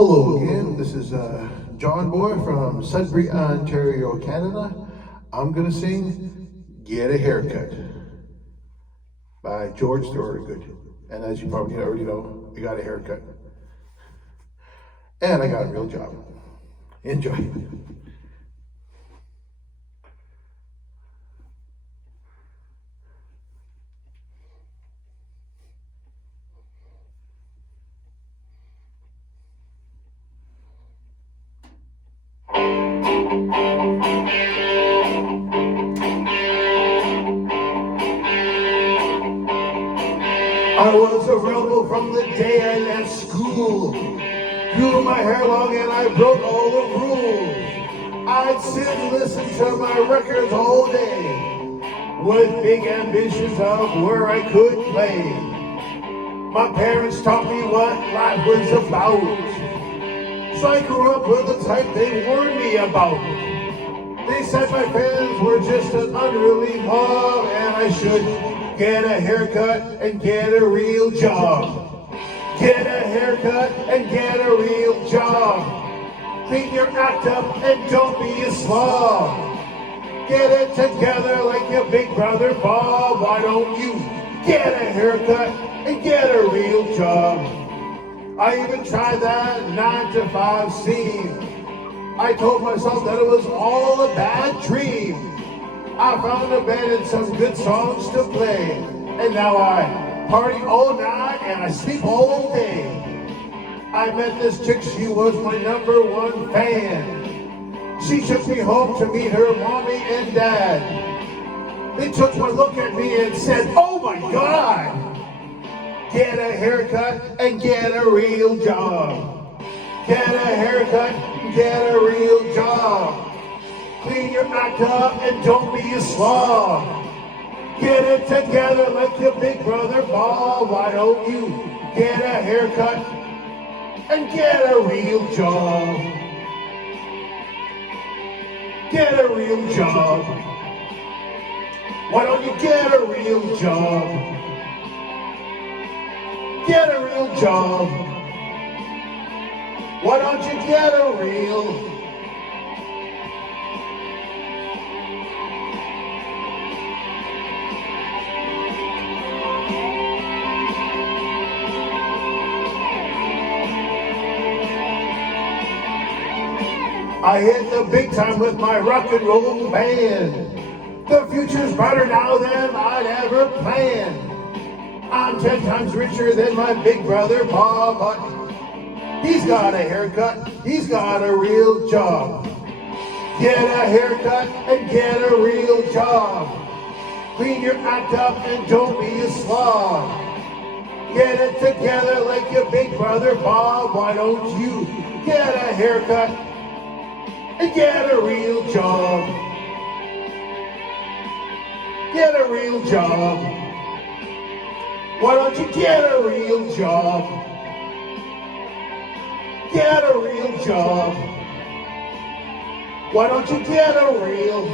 Hello again, this is John Boy from Sudbury, Ontario, Canada. I'm going to sing Get a Haircut by George Thorogood. And as you probably already know, I got a haircut. And I got a real job. Enjoy. I was a rebel from the day I left school. Grew my hair long and I broke all the rules. I'd sit and listen to my records all day, with big ambitions of where I could play. My parents taught me what life was about, so I grew up with the type they warned me about. They said my fans were just an unruly mob, and I should get a haircut and get a real job. Get a haircut and get a real job. Clean your act up and don't be a slob. Get it together like your big brother Bob. Why don't you get a haircut and get a real job? I even tried that 9-to-5 scene. I told myself that it was all a bad dream. I found a band and some good songs to play, and now I party all night and I sleep all day. I met this chick, she was my #1 fan. She took me home to meet her mommy and dad. They took one look at me and said, "Oh my God! Get a haircut and get a real job. Get a haircut and get a real job. Clean your act up and don't be a slob. Get it together like your big brother Bob. Why don't you get a haircut and get a real job? Get a real job. Why don't you get a real job? Get a real job. Why don't you get a real I hit the big time with my rock and roll band. The future's brighter now than I'd ever planned. I'm 10 times richer than my big brother Bob, but he's got a haircut, he's got a real job. Get a haircut and get a real job. Clean your act up and don't be a slob. Get it together like your big brother Bob. Why don't you get a haircut and get a real job? Get a real job. Why don't you get a real job? Get a real job. Why don't you get a real